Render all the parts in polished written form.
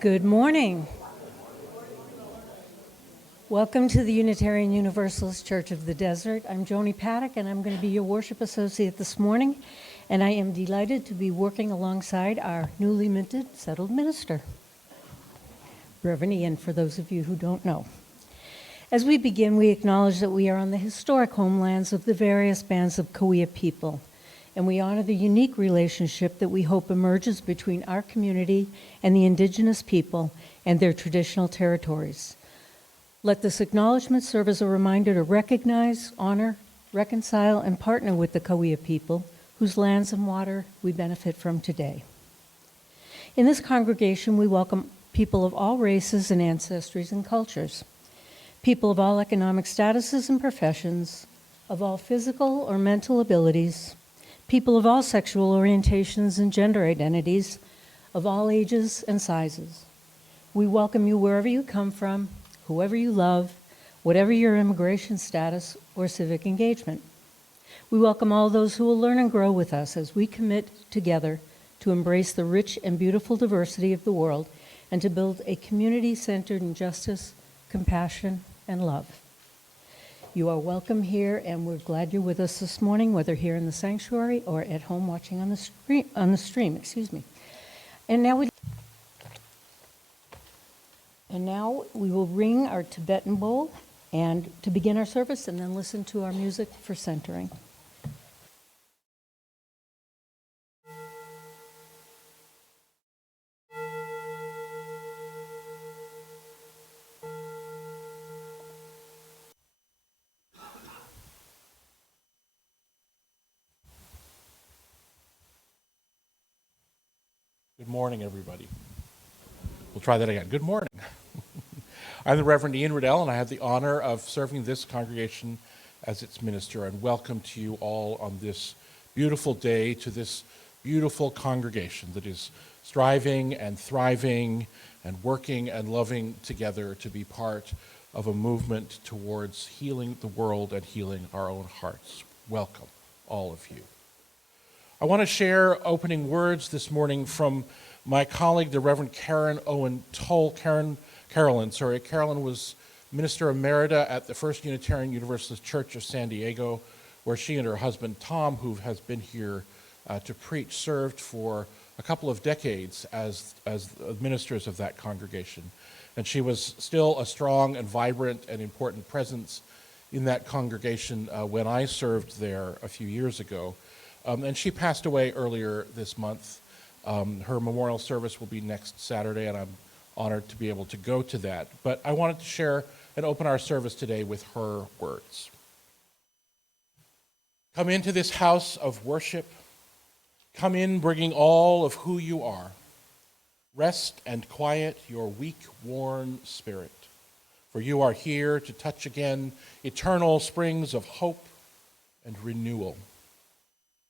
Good morning. Welcome to the Unitarian Universalist Church of the Desert. I'm Joni Padduck, and I'm going to be your worship associate this morning, and I am delighted to be working alongside our newly minted settled minister, Reverend Ian, for those of you who don't know. As we begin, we acknowledge that we are on the historic homelands of the various bands of Cahuilla people, and we honor the unique relationship that we hope emerges between our community and the indigenous people and their traditional territories. Let this acknowledgement serve as a reminder to recognize, honor, reconcile, and partner with the Cahuilla people, whose lands and water we benefit from today. In this congregation, we welcome people of all races and ancestries and cultures, people of all economic statuses and professions, of all physical or mental abilities, people of all sexual orientations and gender identities, of all ages and sizes. We welcome you wherever you come from, whoever you love, whatever your immigration status or civic engagement. We welcome all those who will learn and grow with us as we commit together to embrace the rich and beautiful diversity of the world and to build a community centered in justice, compassion, and love. You are welcome here, and we're glad you're with us this morning, whether here in the sanctuary or at home watching on the stream. And now we will ring our Tibetan bowl and to begin our service, and then listen to our music for centering. Good morning, everybody. We'll try that again. Good morning. I'm the Reverend Ian Riddell, and I have the honor of serving this congregation as its minister, and welcome to you all on this beautiful day to this beautiful congregation that is striving and thriving and working and loving together to be part of a movement towards healing the world and healing our own hearts. Welcome, all of you. I want to share opening words this morning from my colleague, the Reverend Carolyn was Minister Emerita at the First Unitarian Universalist Church of San Diego, where she and her husband, Tom, who has been here to preach, served for a couple of decades as ministers of that congregation. And she was still a strong and vibrant and important presence in that congregation when I served there a few years ago. And she passed away earlier this month. Her memorial service will be next Saturday, and I'm honored to be able to go to that. But I wanted to share and open our service today with her words. Come into this house of worship. Come in bringing all of who you are. Rest and quiet your weak, worn spirit. For you are here to touch again eternal springs of hope and renewal.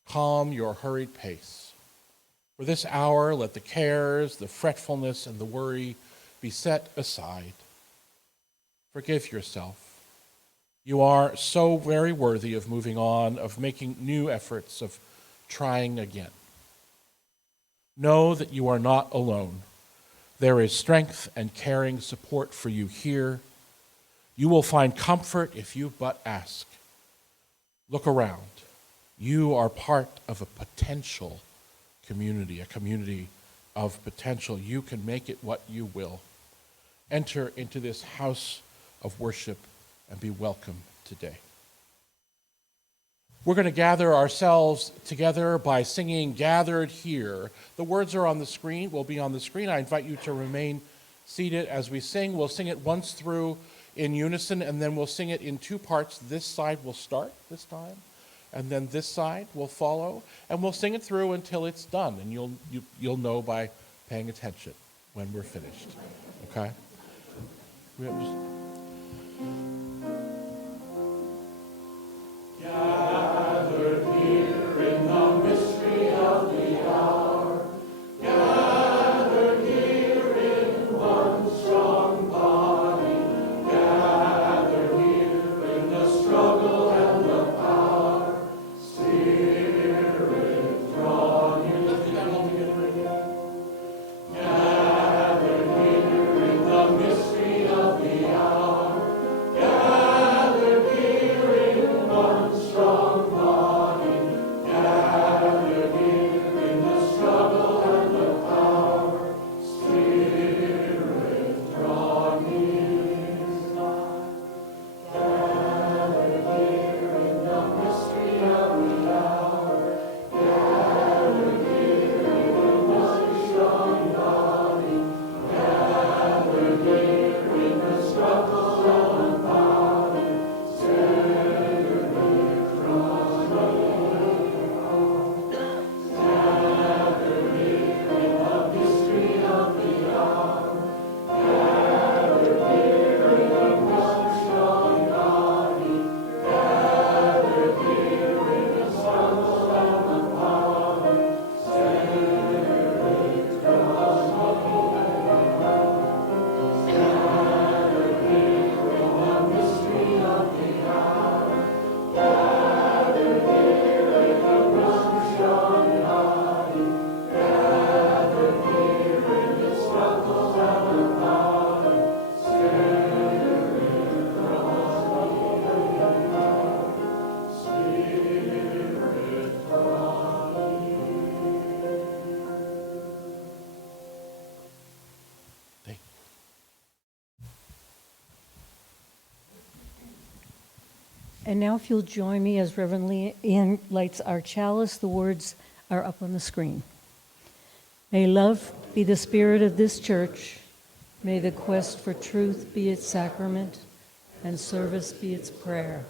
Calm your hurried pace. For this hour, let the cares, the fretfulness, and the worry be set aside. Forgive yourself. You are so very worthy of moving on, of making new efforts, of trying again. Know that you are not alone. There is strength and caring support for you here. You will find comfort if you but ask. Look around. You are part of a potential community, a community of potential. You can make it what you will. Enter into this house of worship and be welcome today. We're going to gather ourselves together by singing Gathered Here. The words are on the screen, will be on the screen. I invite you to remain seated as we sing. We'll sing it once through in unison, and then we'll sing it in two parts. This side will start this time, and then this side will follow, and we'll sing it through until it's done, and you'll know by paying attention when we're finished. Okay? Gathered here in the mystery of the hour, gathered here in one strong body, gathered here in the struggle and the power, Spirit drawn near. Let's do that all together again. Gathered here. And now if you'll join me as Reverend Ian lights our chalice, the words are up on the screen. May love be the spirit of this church. May the quest for truth be its sacrament and service be its prayer.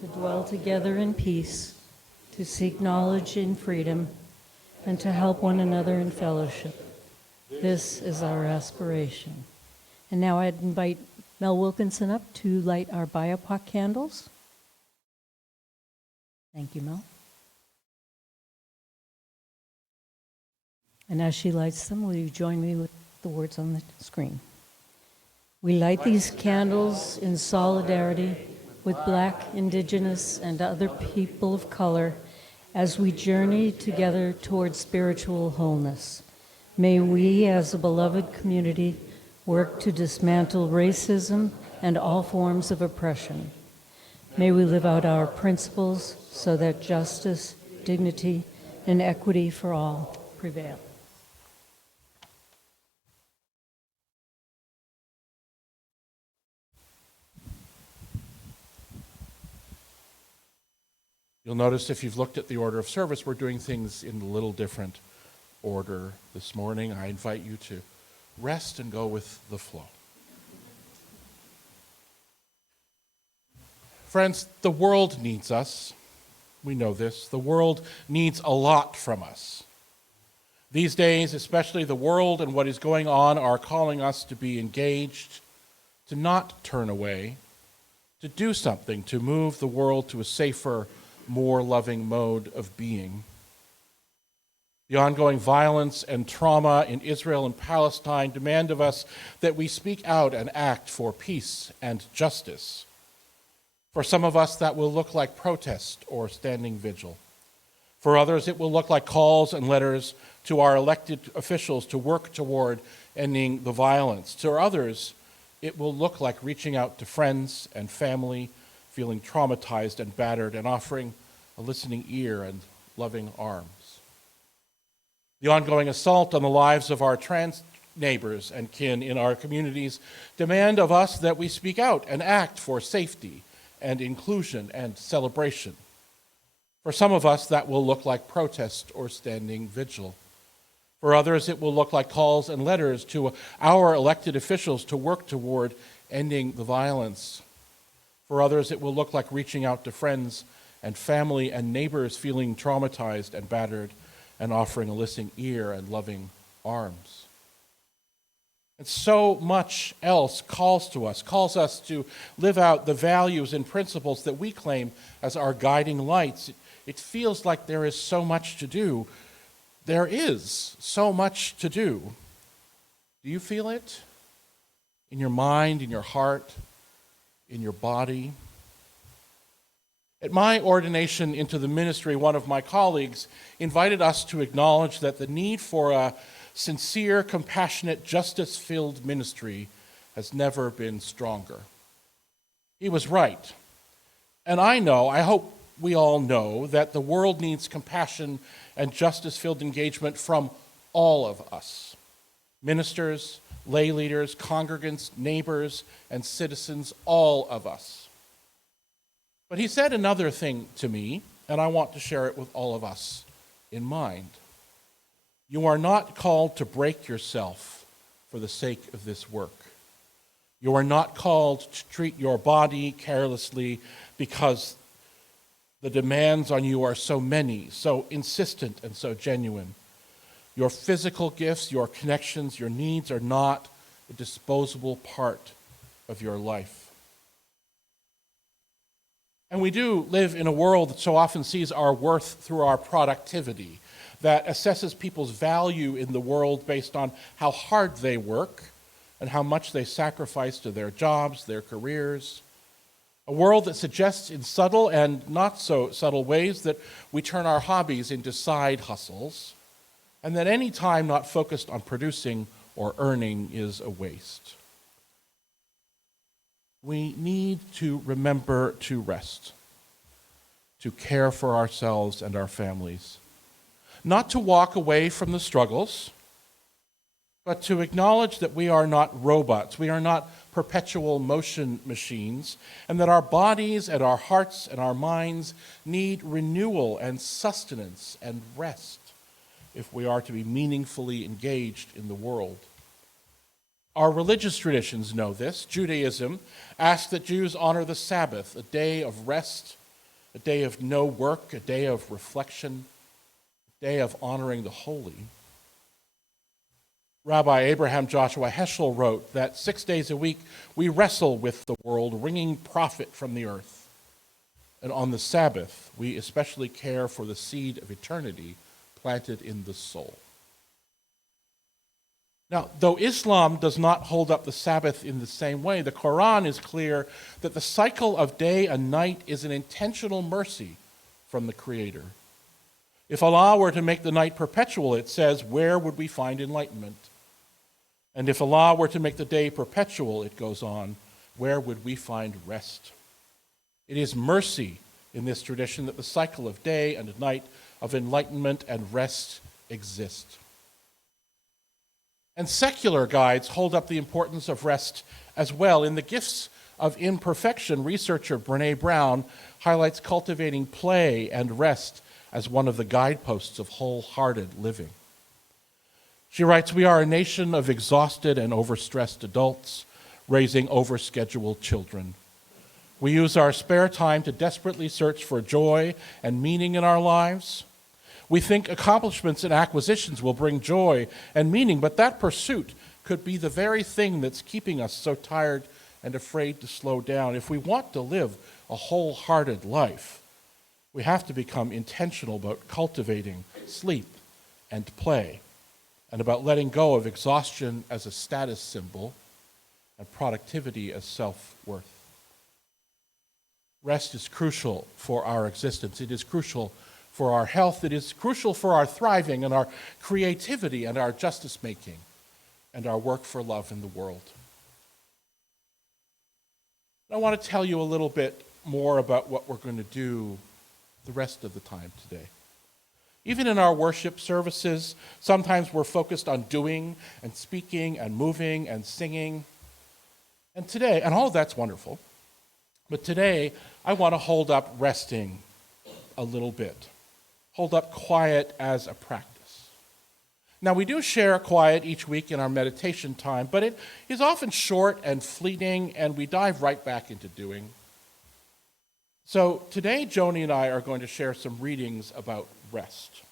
To dwell together in peace, to seek knowledge in freedom, and to help one another in fellowship. This is our aspiration. And now I'd invite Mel Wilkinson up to light our BIOPOC candles. Thank you, Mel. And as she lights them, will you join me with the words on the screen? We light these candles in solidarity with Black, Indigenous, and other people of color as we journey together towards spiritual wholeness. May we, as a beloved community, work to dismantle racism and all forms of oppression. May we live out our principles so that justice, dignity, and equity for all prevail. You'll notice if you've looked at the order of service, we're doing things in a little different order this morning. I invite you to rest and go with the flow. Friends, the world needs us. We know this. The world needs a lot from us. These days, especially the world and what is going on are calling us to be engaged, to not turn away, to do something, to move the world to a safer, more loving mode of being. The ongoing violence and trauma in Israel and Palestine demand of us that we speak out and act for peace and justice. For some of us, that will look like protest or standing vigil. For others, it will look like calls and letters to our elected officials to work toward ending the violence. To others, it will look like reaching out to friends and family feeling traumatized and battered and offering a listening ear and loving arms. The ongoing assault on the lives of our trans neighbors and kin in our communities demand of us that we speak out and act for safety and inclusion and celebration. For some of us, that will look like protest or standing vigil. For others, it will look like calls and letters to our elected officials to work toward ending the violence. For others, it will look like reaching out to friends and family and neighbors feeling traumatized and battered and offering a listening ear and loving arms. And so much else calls us to live out the values and principles that we claim as our guiding lights. It feels like there is so much to do. There is so much to do. Do you feel it? In your mind, in your heart, in your body? At my ordination into the ministry, one of my colleagues invited us to acknowledge that the need for a sincere, compassionate, justice-filled ministry has never been stronger. He was right. And I hope we all know, that the world needs compassion and justice-filled engagement from all of us. Ministers, lay leaders, congregants, neighbors, and citizens, all of us. But he said another thing to me, and I want to share it with all of us in mind. You are not called to break yourself for the sake of this work. You are not called to treat your body carelessly because the demands on you are so many, so insistent, and so genuine. Your physical gifts, your connections, your needs are not a disposable part of your life. And we do live in a world that so often sees our worth through our productivity, that assesses people's value in the world based on how hard they work and how much they sacrifice to their jobs, their careers. A world that suggests in subtle and not so subtle ways that we turn our hobbies into side hustles, and that any time not focused on producing or earning is a waste. We need to remember to rest, to care for ourselves and our families, not to walk away from the struggles, but to acknowledge that we are not robots. We are not perpetual motion machines, and that our bodies and our hearts and our minds need renewal and sustenance and rest if we are to be meaningfully engaged in the world. Our religious traditions know this. Judaism asks that Jews honor the Sabbath, a day of rest, a day of no work, a day of reflection, a day of honoring the holy. Rabbi Abraham Joshua Heschel wrote that 6 days a week we wrestle with the world, wringing profit from the earth. And on the Sabbath, we especially care for the seed of eternity planted in the soul. Now, though Islam does not hold up the Sabbath in the same way, the Quran is clear that the cycle of day and night is an intentional mercy from the Creator. If Allah were to make the night perpetual, it says, where would we find enlightenment? And if Allah were to make the day perpetual, it goes on, where would we find rest? It is mercy in this tradition that the cycle of day and night, of enlightenment and rest exist. And secular guides hold up the importance of rest as well. In The Gifts of Imperfection, researcher Brené Brown highlights cultivating play and rest as one of the guideposts of wholehearted living. She writes, we are a nation of exhausted and overstressed adults raising overscheduled children. We use our spare time to desperately search for joy and meaning in our lives. We think accomplishments and acquisitions will bring joy and meaning, but that pursuit could be the very thing that's keeping us so tired and afraid to slow down. If we want to live a wholehearted life, we have to become intentional about cultivating sleep and play, and about letting go of exhaustion as a status symbol and productivity as self-worth. Rest is crucial for our existence. It is crucial for our health. It is crucial for our thriving and our creativity and our justice-making and our work for love in the world. I want to tell you a little bit more about what we're going to do the rest of the time today. Even in our worship services, sometimes we're focused on doing and speaking and moving and singing. And today, and all of that's wonderful, but today I want to hold up resting a little bit. Hold up quiet as a practice. Now, we do share quiet each week in our meditation time, but it is often short and fleeting, and we dive right back into doing. So today, Joni and I are going to share some readings about rest.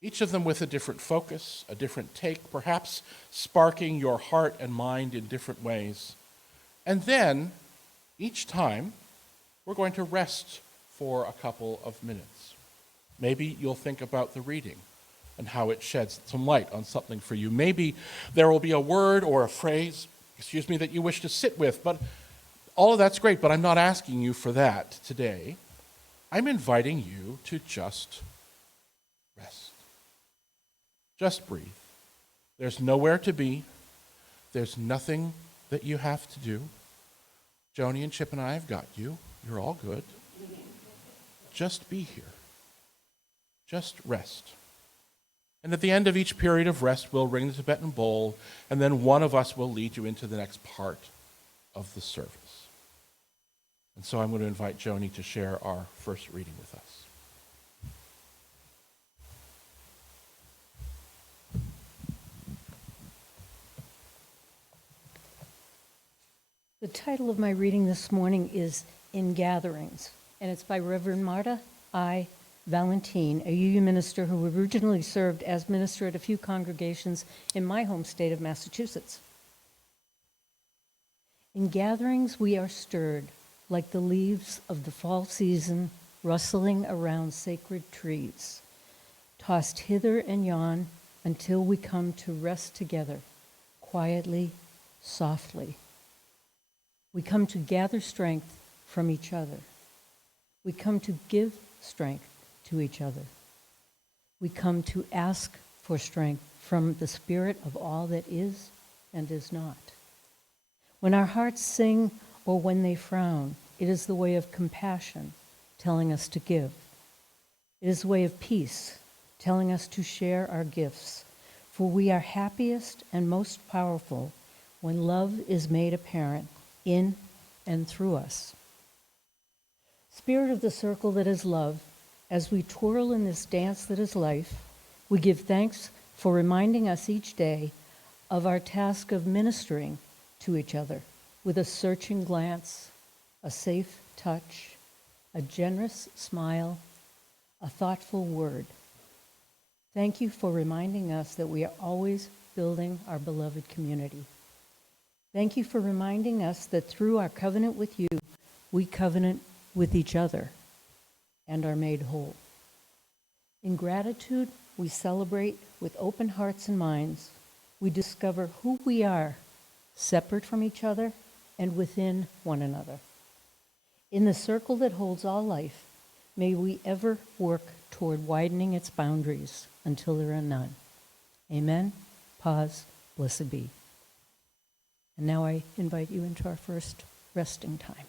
Each of them with a different focus, a different take, perhaps sparking your heart and mind in different ways. And then, each time, we're going to rest for a couple of minutes. Maybe you'll think about the reading and how it sheds some light on something for you. Maybe there will be a word or a phrase, that you wish to sit with, but all of that's great, but I'm not asking you for that today. I'm inviting you to just rest. Just breathe. There's nowhere to be. There's nothing that you have to do. Joni and Chip and I have got you. You're all good. Just be here. Just rest. And at the end of each period of rest, we'll ring the Tibetan bowl, and then one of us will lead you into the next part of the service. And so I'm going to invite Joni to share our first reading with us. The title of my reading this morning is In Gatherings, and it's by Reverend Marta I. Valentine, a UU minister who originally served as minister at a few congregations in my home state of Massachusetts. In gatherings we are stirred, like the leaves of the fall season rustling around sacred trees, tossed hither and yon until we come to rest together, quietly, softly. We come to gather strength from each other. We come to give strength to each other. We come to ask for strength from the Spirit of all that is and is not. When our hearts sing or when they frown, it is the way of compassion telling us to give. It is the way of peace telling us to share our gifts, for we are happiest and most powerful when love is made apparent in and through us. Spirit of the circle that is love, as we twirl in this dance that is life, we give thanks for reminding us each day of our task of ministering to each other with a searching glance, a safe touch, a generous smile, a thoughtful word. Thank you for reminding us that we are always building our beloved community. Thank you for reminding us that through our covenant with you, we covenant with each other and are made whole. In gratitude, we celebrate with open hearts and minds. We discover who we are, separate from each other and within one another. In the circle that holds all life, may we ever work toward widening its boundaries until there are none. Amen. Pause. Blessed be. And now I invite you into our first resting time.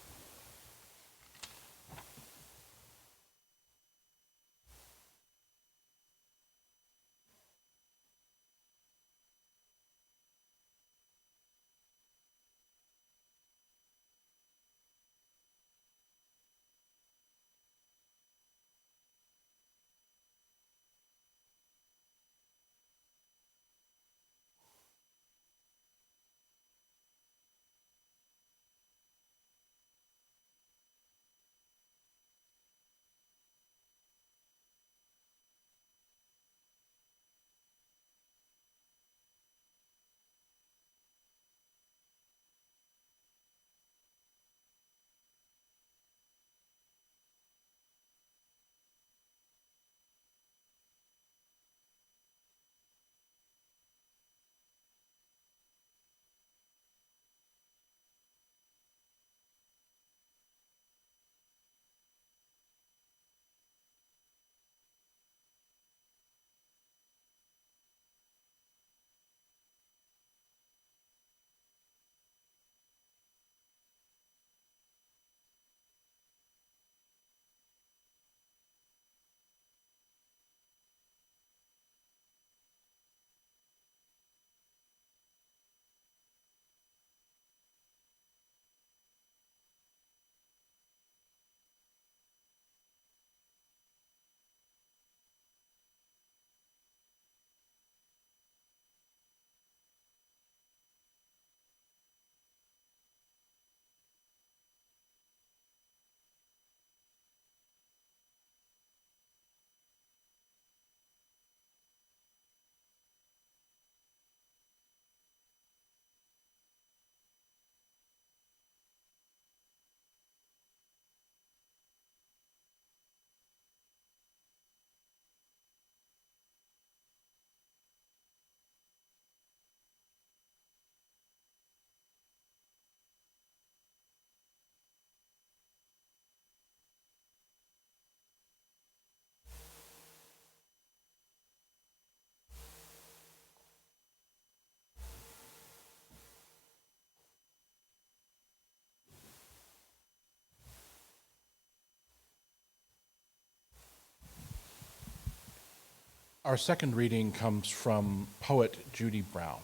Our second reading comes from poet Judy Brown.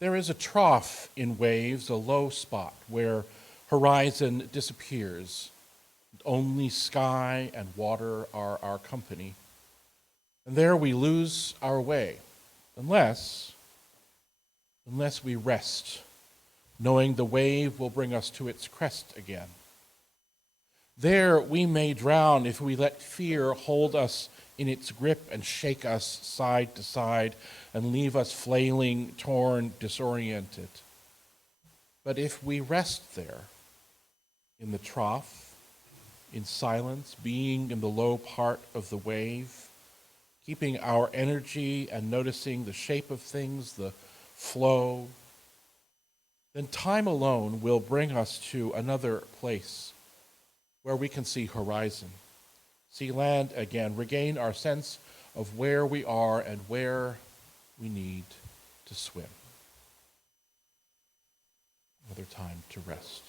There is a trough in waves, a low spot where horizon disappears. Only sky and water are our company. And there we lose our way, unless we rest, knowing the wave will bring us to its crest again. There we may drown if we let fear hold us in its grip and shake us side to side and leave us flailing, torn, disoriented. But if we rest there, in the trough, in silence, being in the low part of the wave, keeping our energy and noticing the shape of things, the flow, then time alone will bring us to another place where we can see horizon, see land again, regain our sense of where we are and where we need to swim. Another time to rest.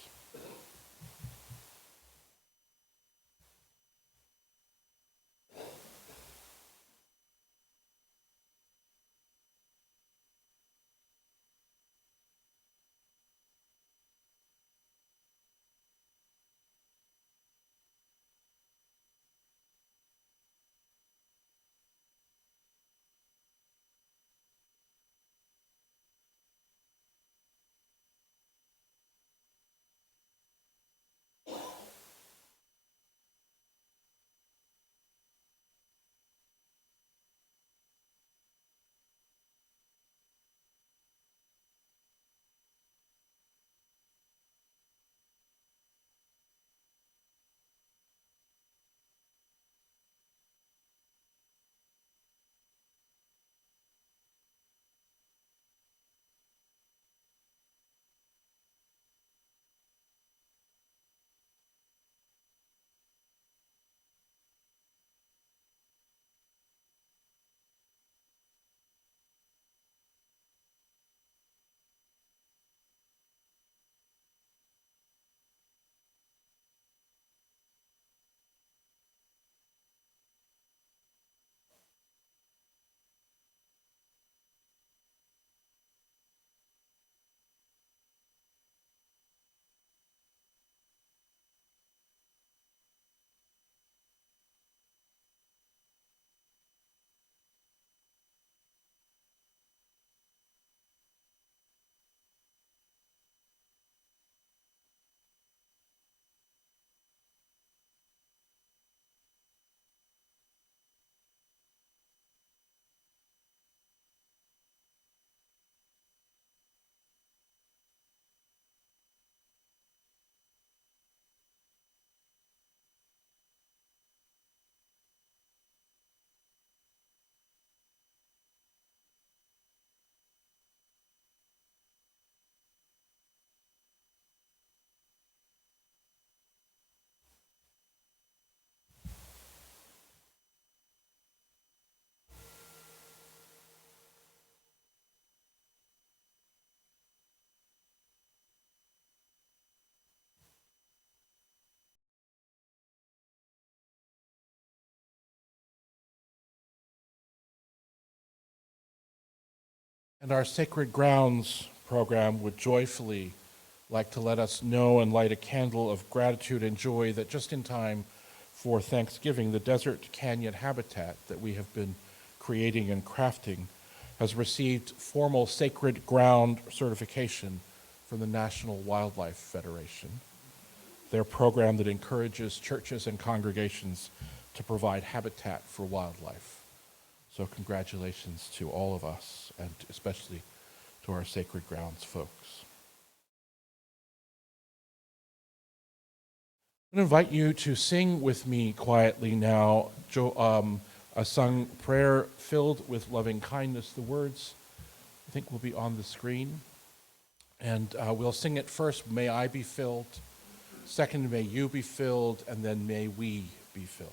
And our Sacred Grounds program would joyfully like to let us know and light a candle of gratitude and joy that just in time for Thanksgiving, the desert canyon habitat that we have been creating and crafting has received formal Sacred Ground certification from the National Wildlife Federation, their program that encourages churches and congregations to provide habitat for wildlife. So congratulations to all of us, and especially to our Sacred Grounds folks. I'm going to invite you to sing with me quietly now a sung prayer filled with loving kindness. The words, I think, will be on the screen. And we'll sing it first, may I be filled. Second, may you be filled. And then may we be filled.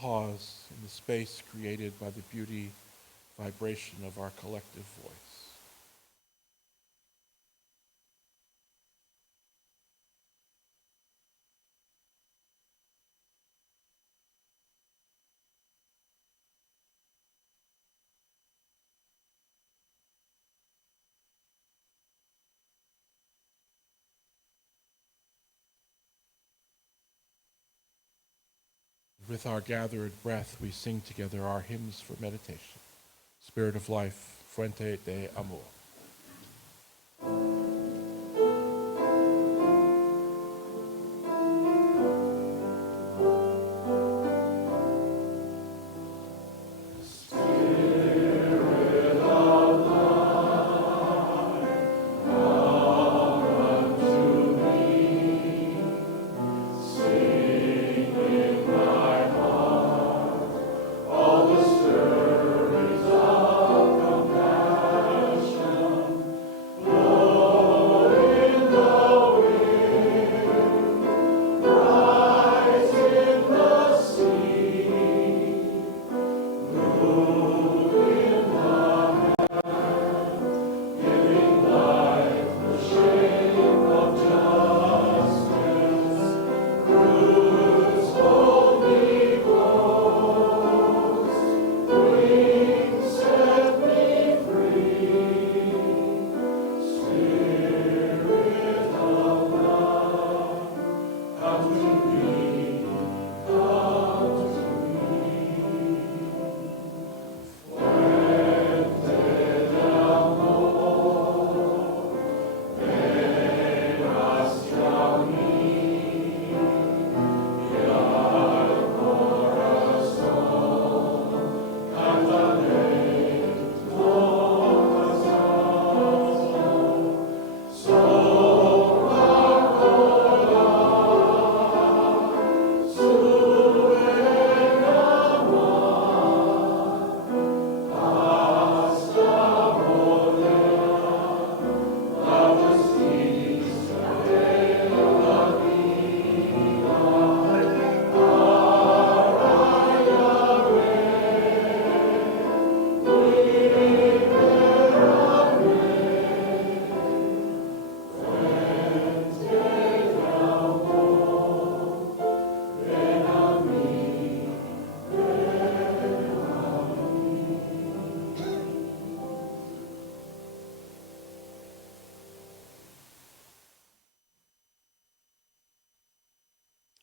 Pause in the space created by the beauty, vibration of our collective voice. With our gathered breath, we sing together our hymns for meditation. Spirit of Life, Fuente de Amor.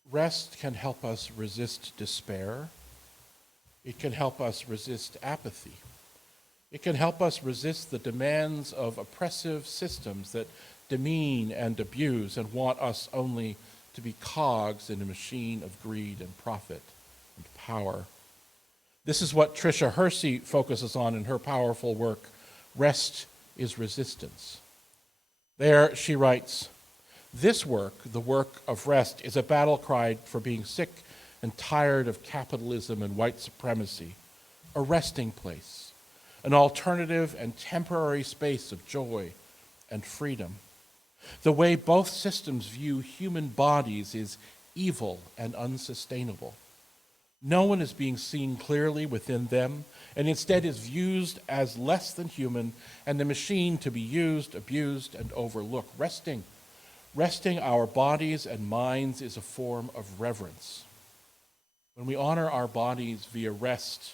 Rest can help us resist despair. It can help us resist apathy. It can help us resist the demands of oppressive systems that demean and abuse and want us only to be cogs in a machine of greed and profit and power. This is what Tricia Hersey focuses on in her powerful work, Rest is Resistance. There she writes, "This work, the work of rest, is a battle cry for being sick and tired of capitalism and white supremacy, a resting place, an alternative and temporary space of joy and freedom. The way both systems view human bodies is evil and unsustainable. No one is being seen clearly within them, and instead is viewed as less than human and the machine to be used, abused, and overlooked. Resting our bodies and minds is a form of reverence. When we honor our bodies via rest,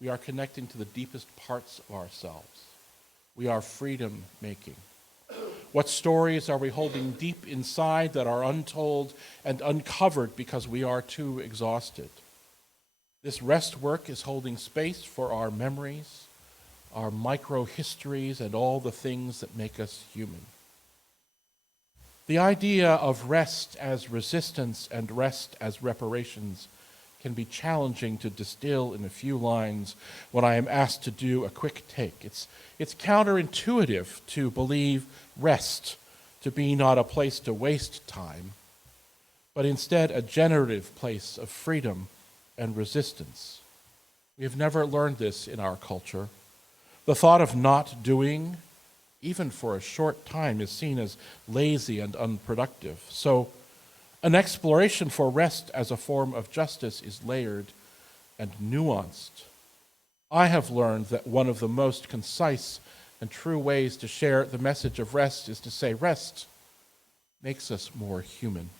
we are connecting to the deepest parts of ourselves. We are freedom making. What stories are we holding deep inside that are untold and uncovered because we are too exhausted? This rest work is holding space for our memories, our micro-histories, and all the things that make us human. The idea of rest as resistance and rest as reparations can be challenging to distill in a few lines when I am asked to do a quick take. It's counterintuitive to believe rest to be not a place to waste time, but instead a generative place of freedom and resistance. We have never learned this in our culture. The thought of not doing, even for a short time, is seen as lazy and unproductive. So an exploration for rest as a form of justice is layered and nuanced. I have learned that one of the most concise and true ways to share the message of rest is to say rest makes us more human.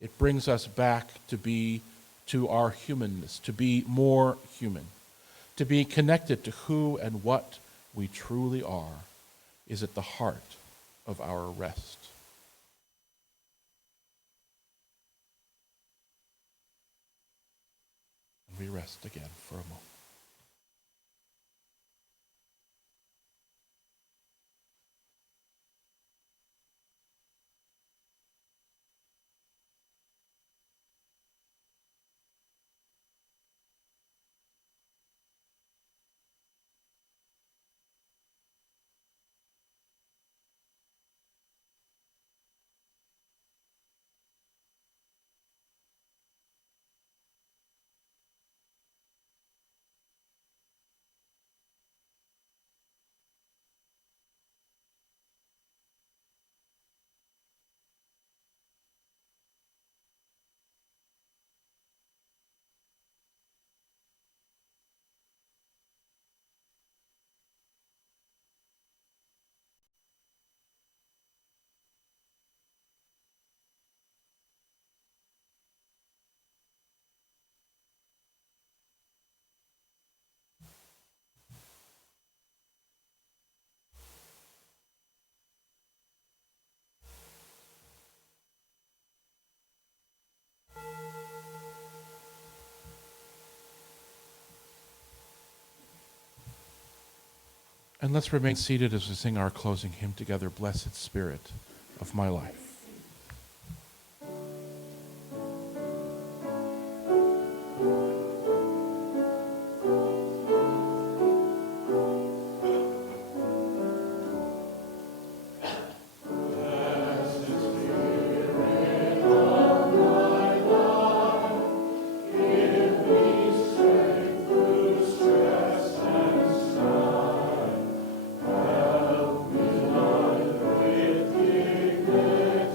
It brings us back to our humanness, to be more human, to be connected to who and what we truly are is at the heart of our rest. And we rest again for a moment. And let's remain seated as we sing our closing hymn together, Blessed Spirit of My Life. With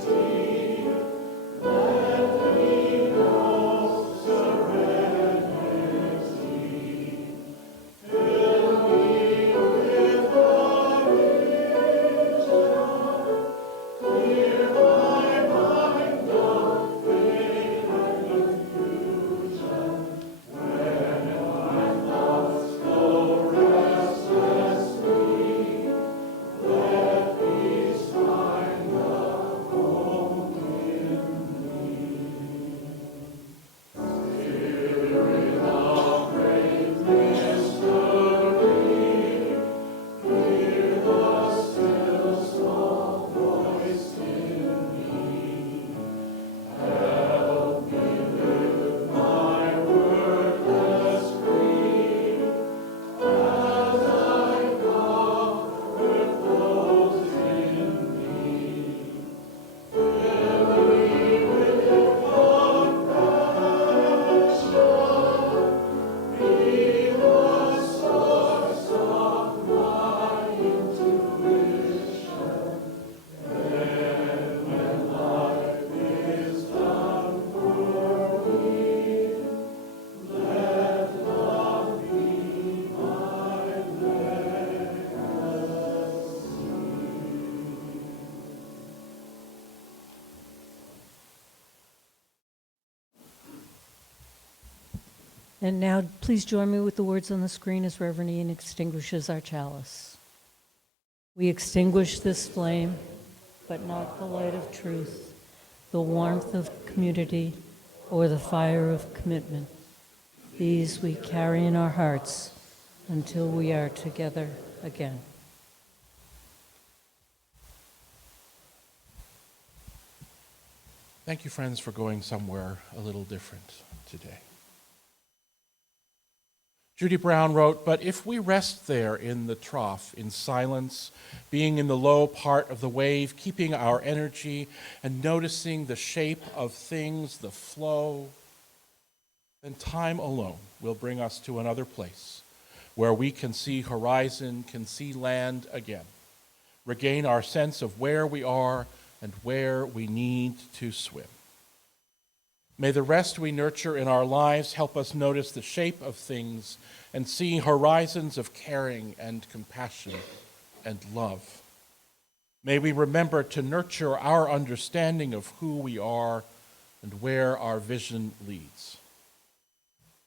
And now, please join me with the words on the screen as Reverend Ian extinguishes our chalice. We extinguish this flame, but not the light of truth, the warmth of community, or the fire of commitment. These we carry in our hearts until we are together again. Thank you, friends, for going somewhere a little different today. Judy Brown wrote, "But if we rest there in the trough, in silence, being in the low part of the wave, keeping our energy and noticing the shape of things, the flow, then time alone will bring us to another place where we can see horizon, can see land again, regain our sense of where we are and where we need to swim. May the rest we nurture in our lives help us notice the shape of things and see horizons of caring and compassion and love. May we remember to nurture our understanding of who we are and where our vision leads.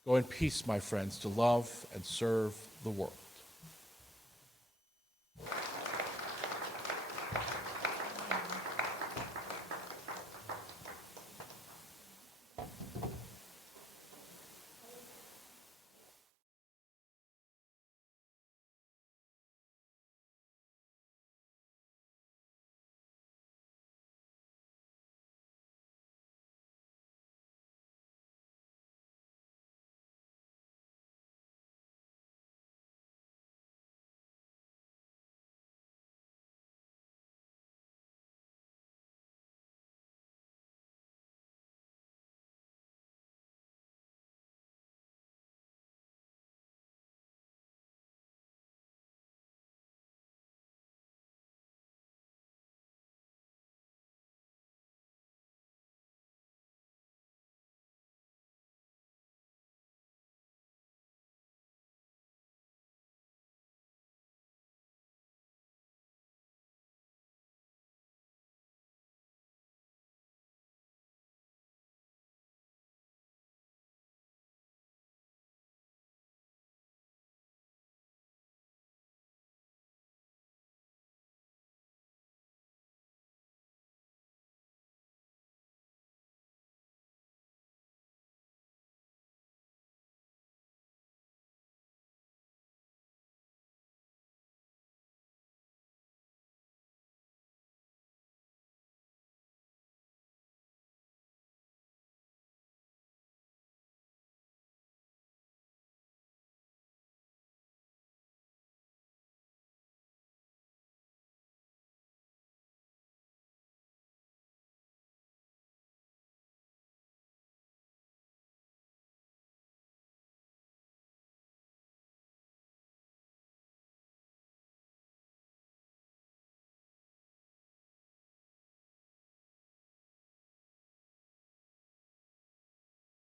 Go in peace, my friends, to love and serve the world."